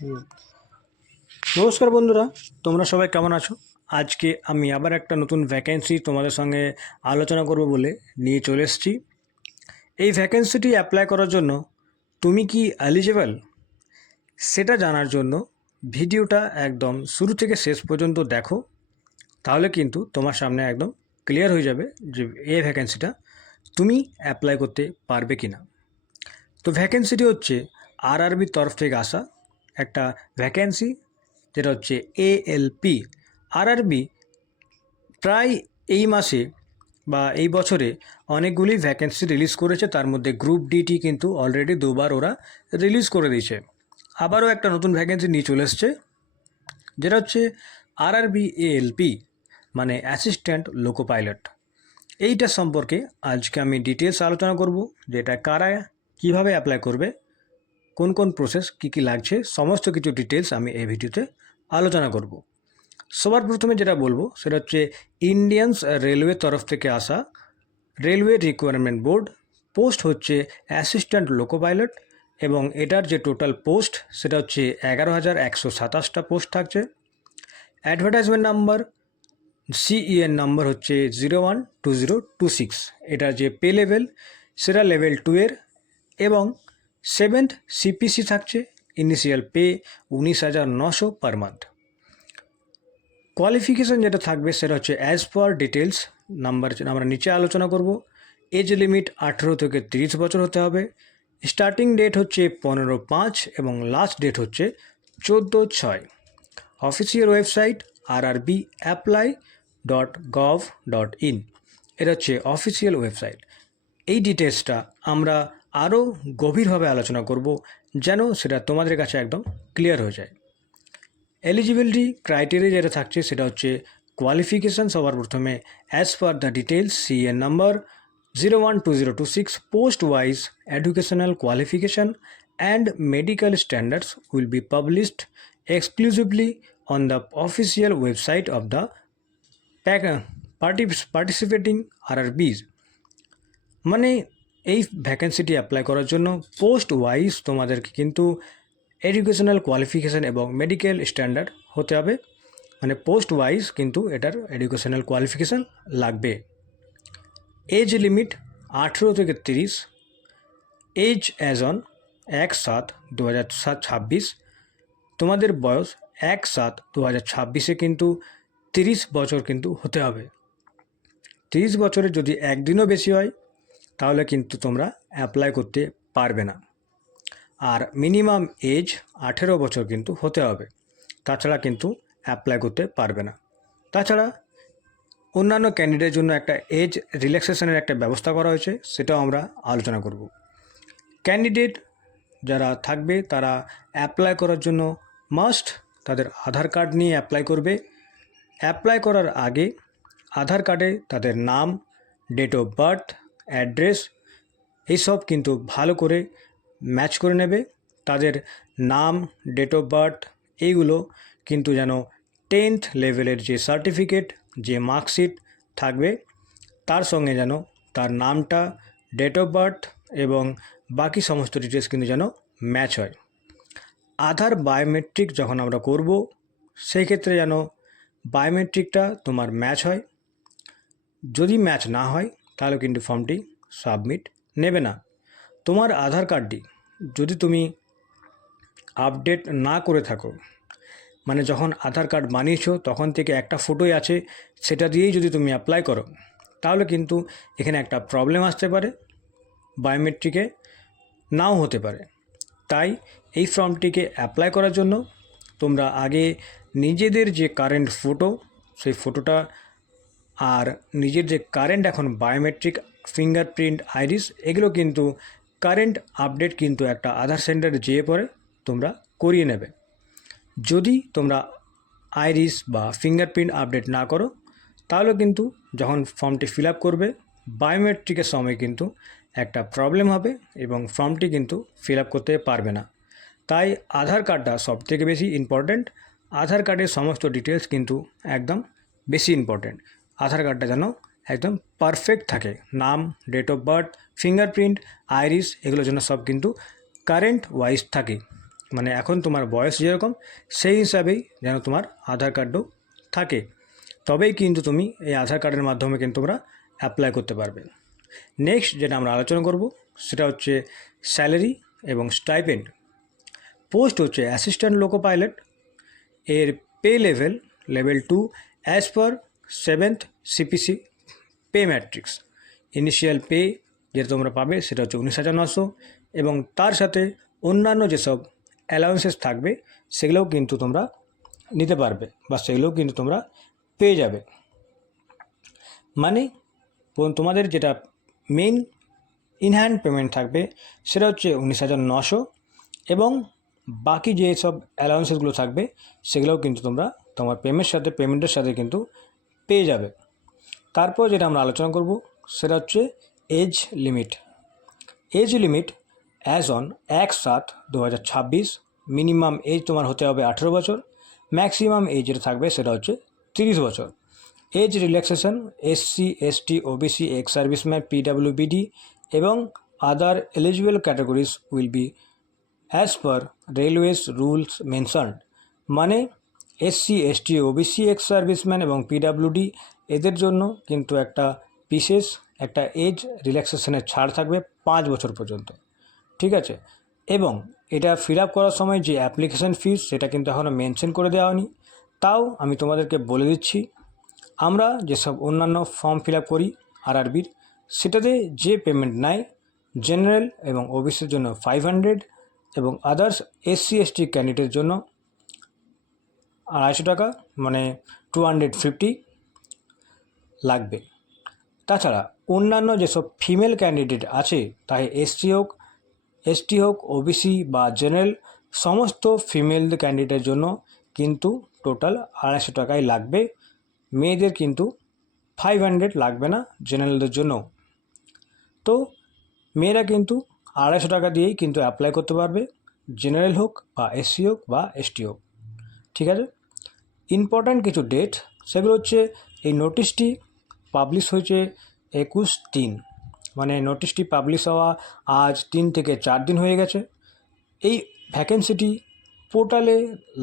হুম। নমস্কার বন্ধুরা, তোমরা সবাই কেমন আছো? আজকে আমি আবার একটা নতুন ভ্যাকেন্সি তোমাদের সঙ্গে আলোচনা করব বলে নিয়ে চলে এসেছি। এই ভ্যাকেন্সিটি অ্যাপ্লাই করার জন্য তুমি কি এলিজিবল সেটা জানার জন্য ভিডিওটা একদম শুরু থেকে শেষ পর্যন্ত দেখো, তাহলে কিন্তু তোমার সামনে একদম ক্লিয়ার হয়ে যাবে যে এই ভ্যাকেন্সিটা তুমি অ্যাপ্লাই করতে পারবে কি না। তো ভ্যাকেন্সিটি হচ্ছে আরআরবির তরফ থেকে আসা একটা ভ্যাকেন্সি, যেটা হচ্ছে এএলপি। আরআরবি প্রায় এই মাসে বা এই বছরে অনেকগুলি ভ্যাকেন্সি রিলিজ করেছে, তার মধ্যে গ্রুপ ডিটি কিন্তু অলরেডি দুবার ওরা রিলিজ করে দিয়েছে। আবারও একটা নতুন ভ্যাকেন্সি নিয়ে চলে এসছে, যেটা হচ্ছে আরআরবি এএলপি, মানে অ্যাসিস্ট্যান্ট লোকো পাইলট। এইটা সম্পর্কে আজকে আমি ডিটেলস আলোচনা করব, যেটা কারা কীভাবে অ্যাপ্লাই করবে, কোন কোন প্রসেস কী কী লাগছে, সমস্ত কিছু ডিটেলস আমি এই ভিডিওতে আলোচনা করব। সবার প্রথমে যেটা বলবো সেটা হচ্ছে ইন্ডিয়ানস রেলওয়ে তরফ থেকে আসা রেলওয়ে রিকোয়ারমেন্ট বোর্ড। পোস্ট হচ্ছে অ্যাসিস্ট্যান্ট লোকো পাইলট, এবং এটার যে টোটাল পোস্ট সেটা হচ্ছে 11,127টা পোস্ট থাকছে। অ্যাডভার্টাইজমেন্ট নাম্বার সিইএন নাম্বার হচ্ছে 012026। এটার যে পে লেভেল সেটা লেভেল 2 এর, এবং 7th সিপিসি থাকছে। Initial pay 19,900 per month. Qualification যেটা থাকবে সেটা হচ্ছে অ্যাজ পার ডিটেলস নাম্বার আমরা নিচে আলোচনা করব। এজ লিমিট 18 থেকে 30 বছর হতে হবে। স্টার্টিং ডেট হচ্ছে 15/5 এবং লাস্ট ডেট হচ্ছে 14/6। অফিসিয়াল ওয়েবসাইট rrbapply.gov.in, এটা হচ্ছে অফিসিয়াল ওয়েবসাইট। এই ডিটেলসটা আমরা আরও গভীরভাবে আলোচনা করব, যেন সেটা তোমাদের কাছে একদম ক্লিয়ার হয়ে যায়। এলিজিবিলিটি ক্রাইটেরিয়া যেটা থাকছে সেটা হচ্ছে কোয়ালিফিকেশান। সবার প্রথমে as per the details CN number 012026, post wise educational qualification and medical standards will be published exclusively on the official website of the participating আরআরবিজ। মানে এই ভ্যাকেন্সিটি অ্যাপ্লাই করার জন্য পোস্ট ওয়াইজ তোমাদেরকে কিন্তু এডুকেশনাল কোয়ালিফিকেশান এবং মেডিকেল স্ট্যান্ডার্ড হতে হবে, মানে পোস্ট ওয়াইজ কিন্তু এটার এডুকেশনাল কোয়ালিফিকেশান লাগবে। এজ লিমিট 18 থেকে 30। Age as on 1/7/2026। তোমাদের বয়স 1/7/2026 কিন্তু 30 বছর কিন্তু হতে হবে। 30 বছরের যদি একদিনও বেশি হয় তাহলে কিন্তু তোমরা অ্যাপ্লাই করতে পারবে না। আর মিনিমাম এজ 18 বছর কিন্তু হতে হবে, তাছাড়া কিন্তু অ্যাপ্লাই করতে পারবে না। তাছাড়া অন্যান্য ক্যান্ডিডেটের জন্য একটা এজ রিল্যাক্সেশনের একটা ব্যবস্থা করা হয়েছে, সেটাও আমরা আলোচনা করব। ক্যান্ডিডেট যারা থাকবে তারা অ্যাপ্লাই করার জন্য মাস্ট তাদের আধার কার্ড নিয়ে অ্যাপ্লাই করবে। অ্যাপ্লাই করার আগে আধার কার্ডে তাদের নাম, ডেট অফ বার্থ, অ্যাড্রেস এইসব কিন্তু ভালো করে ম্যাচ করে নেবে। তাদের নাম, ডেট অফ বার্থ এইগুলো কিন্তু যেন 10th লেভেলের যে সার্টিফিকেট, যে মার্কশিট থাকবে তার সঙ্গে যেন তার নামটা, ডেট অফ বার্থ এবং বাকি সমস্ত ডিটেলস কিন্তু যেন ম্যাচ হয়। আধার বায়োমেট্রিক যখন আমরা করব সেই ক্ষেত্রে যেন বায়োমেট্রিকটা তোমার ম্যাচ হয়। যদি ম্যাচ না হয় তাহলে কিন্তু ফর্মটি সাবমিট নেবে না। তোমার আধার কার্ডটি যদি তুমি আপডেট না করে থাকো, মানে যখন আধার কার্ড বানিয়েছো তখন থেকে একটা ফটোই আছে, সেটা দিয়েই যদি তুমি অ্যাপ্লাই করো তাহলে কিন্তু এখানে একটা প্রবলেম আসতে পারে, বায়োমেট্রিকে নাও হতে পারে। তাই এই ফর্মটিকে অ্যাপ্লাই করার জন্য তোমরা আগে নিজেদের যে কারেন্ট ফটো, সেই ফটোটা, আর নিজের যে কারেন্ট এখন বায়োমেট্রিক, ফিঙ্গারপ্রিন্ট, আইরিস, এগুলো কিন্তু কারেন্ট আপডেট কিন্তু একটা আধার সেন্টারে যেয়ে পরে তোমরা করিয়ে নেবে। যদি তোমরা আইরিস বা ফিঙ্গারপ্রিন্ট আপডেট না করো তাহলে কিন্তু যখন ফর্মটি ফিল আপ করবে বায়োমেট্রিকের সময় কিন্তু একটা প্রবলেম হবে এবং ফর্মটি কিন্তু ফিল আপ করতে পারবে না। তাই আধার কার্ডটা সবথেকে বেশি ইম্পর্ট্যান্ট। আধার কার্ডের সমস্ত ডিটেলস কিন্তু একদম বেশি ইম্পর্ট্যান্ট। আধার কার্ডটা যেন একদম পারফেক্ট থাকে, নাম, date of birth, fingerprint, iris এগুলোর জন্য সব কিন্তু কারেন্ট ওয়াইজ থাকে। মানে এখন তোমার বয়স যেরকম সেই হিসাবেই যেন তোমার আধার কার্ডও থাকে, তবেই কিন্তু তুমি এই আধার কার্ডের মাধ্যমে কিন্তু তোমরা অ্যাপ্লাই করতে পারবে। নেক্সট যেটা আমরা আলোচনা করব সেটা হচ্ছে স্যালারি এবং স্টাইপেন্ড। পোস্ট হচ্ছে অ্যাসিস্ট্যান্ট লোকো পাইলট, এর pay level 2 as per 7th CPC pay matrix. Initial pay যেটা তোমরা পাবে সেটা হচ্ছে 19,900, এবং তার সাথে অন্যান্য যেসব অ্যালাউন্সেস থাকবে সেগুলোও কিন্তু তোমরা নিতে পারবে বা সেগুলোও কিন্তু তোমরা পেয়ে যাবে। মানে তোমাদের যেটা মেইন ইনহ্যান্ড পেমেন্ট থাকবে সেটা হচ্ছে 19,900, এবং বাকি যে সব অ্যালাউন্সেসগুলো থাকবে সেগুলোও কিন্তু তোমরা তোমার পেমেন্টের সাথে কিন্তু পেয়ে যাবে। তারপর যেটা আমরা আলোচনা করব সেটা হচ্ছে age limit. Age limit as on 1/7/2026 minimum age তোমার হতে হবে 18 বছর, ম্যাক্সিমাম এজ যেটা থাকবে সেটা হচ্ছে 30 বছর। Age relaxation SC ST OBC ex serviceman PWBD এবং other eligible categories will be as per railways rules mentioned. মানে SC ST OBC ex serviceman এবং PWD এদের জন্য কিন্তু বিশেষ একটা এজ রিল্যাক্সেশনের ছাড় থাকবে 5 বছর পর্যন্ত, ঠিক আছে। এবং এটা ফিল আপ করার সময় যে অ্যাপ্লিকেশন ফিস সেটা কিন্তু এখনও মেনশন করে দেওয়া হয়নি, তাও আমি তোমাদেরকে বলে দিচ্ছি। আমরা যেসব অন্যান্য ফর্ম ফিল আপ করি RRBর, সেটাতে যে পেমেন্ট নেয় জেনারেল এবং ওবিসির জন্য 500 এবং আদার্স SC ST ক্যান্ডিডেটের জন্য 250 টাকা, মানে 250 লাগবে। তাছাড়া অন্যান্য যেসব ফিমেল ক্যান্ডিডেট আছে, তাই SC হোক ST হোক OBC বা জেনারেল, সমস্ত ফিমেল ক্যান্ডিডেটের জন্য কিন্তু টোটাল 250 টাকাই লাগবে। মেয়েদের কিন্তু 500 লাগবে না জেনারেলদের জন্য। তো মেয়েরা কিন্তু 250 টাকা দিয়েই কিন্তু অ্যাপ্লাই করতে পারবে, জেনারেল হোক বা SC হোক বা ST হোক, ঠিক আছে। ইম্পর্ট্যান্ট কিছু ডেট, সেগুলো হচ্ছে এই নোটিশটি পাবলিশ হয়েছে 21/3, মানে নোটিশটি পাবলিশ হওয়া আজ 3 থেকে 4 দিন হয়ে গেছে। এই ভ্যাকেন্সিটি পোর্টালে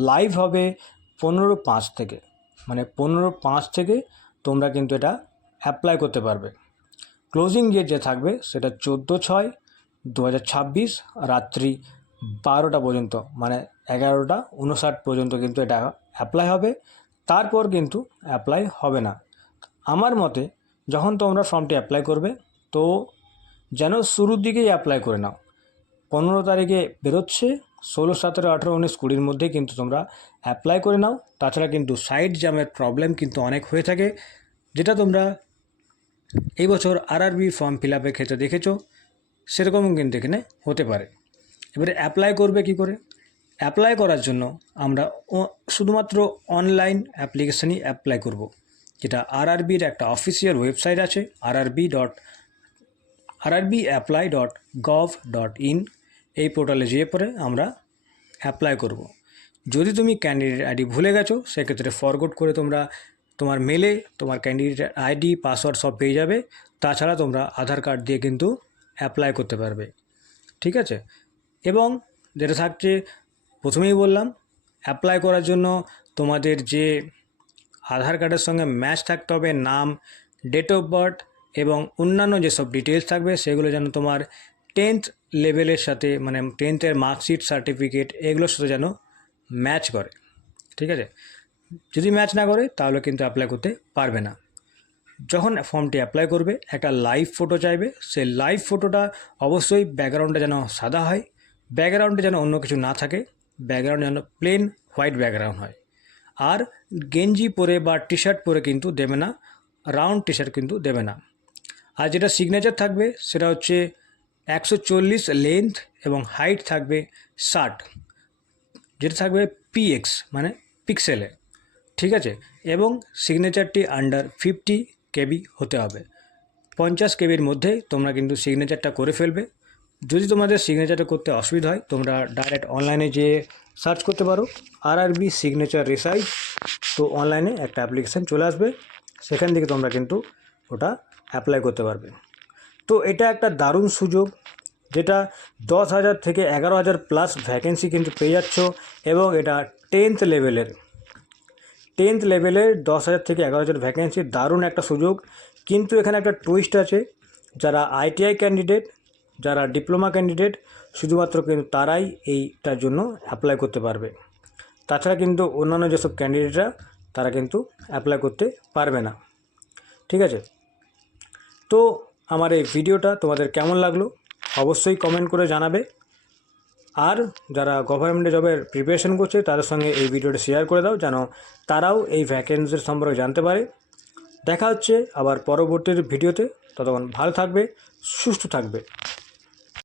লাইভ হবে 15/5 থেকে, মানে 15/5 থেকে তোমরা কিন্তু এটা অ্যাপ্লাই করতে পারবে। ক্লোজিং ডেট যে থাকবে সেটা 14/6/2026 রাত্রি 12টা পর্যন্ত, মানে 11:59 পর্যন্ত কিন্তু এটা অ্যাপ্লাই হবে। তারপর কিন্তু অ্যাপ্লাই হবে না। আমার মতে যখন তোমরা ফর্মটি অ্যাপ্লাই করবে তো যেন শুরুর দিকেই অ্যাপ্লাই করে নাও। 15 তারিখে বেরোচ্ছে, 16, 17, 18, 19, 20-র মধ্যে কিন্তু তোমরা অ্যাপ্লাই করে নাও। তাছাড়া কিন্তু সাইড জ্যামের প্রবলেম কিন্তু অনেক হয়ে থাকে, যেটা তোমরা এই বছর RRB ফর্ম ফিল আপের ক্ষেত্রে দেখেছো, সেরকমও কিন্তু এখানে হতে পারে। এবারে অ্যাপ্লাই করবে কি করে? অ্যাপ্লাই করার জন্য আমরা শুধুমাত্র অনলাইন অ্যাপ্লিকেশানই অ্যাপ্লাই করব, যেটা RRBর একটা অফিসিয়াল ওয়েবসাইট আছে rrbapply.gov.in। এই পোর্টালে যেয়ে পরে আমরা অ্যাপ্লাই করব। যদি তুমি ক্যান্ডিডেট আইডি ভুলে গেছো সেক্ষেত্রে ফরগট করে তোমরা তোমার মেলে তোমার ক্যান্ডিডেট আইডি পাসওয়ার্ড সব পেয়ে যাবে। তাছাড়া তোমরা আধার কার্ড দিয়ে কিন্তু অ্যাপ্লাই করতে পারবে, ঠিক আছে। এবং যেটা থাকছে প্রথমেই বললাম, অ্যাপ্লাই করার জন্য তোমাদের যে আধার কার্ডের সঙ্গে ম্যাচ থাকতে হবে নাম, ডেট অফ বার্থ এবং অন্যান্য যেসব ডিটেলস থাকবে সেগুলো যেন তোমার 10th লেভেলের সাথে, মানে 10th-এর মার্কশিট, সার্টিফিকেট, এগুলোর সাথে যেন ম্যাচ করে, ঠিক আছে। যদি ম্যাচ না করে তাহলে কিন্তু অ্যাপ্লাই করতে পারবে না। যখন ফর্মটি অ্যাপ্লাই করবে একটা লাইভ ফটো চাইবে, সেই লাইভ ফটোটা অবশ্যই ব্যাকগ্রাউন্ডটা যেন সাদা হয়, ব্যাকগ্রাউন্ডে যেন অন্য কিছু না থাকে, ব্যাকগ্রাউন্ড যেন প্লেন হোয়াইট ব্যাকগ্রাউন্ড হয়। আর গেঞ্জি পরে বা টি শার্ট পরে কিন্তু দেবে না, রাউন্ড টি শার্ট কিন্তু দেবে না। আর যেটা সিগনেচার থাকবে সেটা হচ্ছে 140 লেন্থ এবং হাইট থাকবে 60, যেটা থাকবে PX মানে পিক্সেলে, ঠিক আছে। এবং সিগনেচারটি আন্ডার 50 KB হতে হবে। 50 KBর মধ্যে তোমরা কিন্তু সিগনেচারটা করে ফেলবে। যদি তোমাদের সিগনেচারটা করতে অসুবিধা হয় তোমরা ডাইরেক্ট অনলাইনে যেয়ে সার্চ করতে পারো RRB সিগনেচার রিসাইজ, তো অনলাইনে একটা অ্যাপ্লিকেশান চলে আসবে, সেখান থেকে তোমরা কিন্তু ওটা অ্যাপ্লাই করতে পারবে। তো এটা একটা দারুণ সুযোগ, যেটা 10,000 থেকে 11,000 প্লাস ভ্যাকেন্সি কিন্তু পেয়ে যাচ্ছ। এবং এটা 10th লেভেলের 10,000 থেকে 11,000 ভ্যাকেন্সি, দারুণ একটা সুযোগ। কিন্তু এখানে একটা টুইস্ট আছে, যারা আইটিআই ক্যান্ডিডেট, যারা ডিপ্লোমা ক্যান্ডিডেট, শুধুমাত্র কিন্তু তারাই এইটার জন্য অ্যাপ্লাই করতে পারবে। তাছাড়া কিন্তু অন্যান্য যেসব ক্যান্ডিডেটরা তারা কিন্তু অ্যাপ্লাই করতে পারবে না। ঠিক আছে, তো আমার এই ভিডিওটা তোমাদের কেমন লাগলো অবশ্যই কমেন্ট করে জানাবে। আর যারা গভর্নমেন্ট জবের প্রিপারেশন করছে তাদের সঙ্গে এই ভিডিওটা শেয়ার করে দাও, যেন তারাও এই ভ্যাকেন্সির সম্পর্কে জানতে পারে। দেখা হচ্ছে আবার পরবর্তী ভিডিওতে। ততক্ষণ ভালো থাকবে, সুস্থ থাকবে।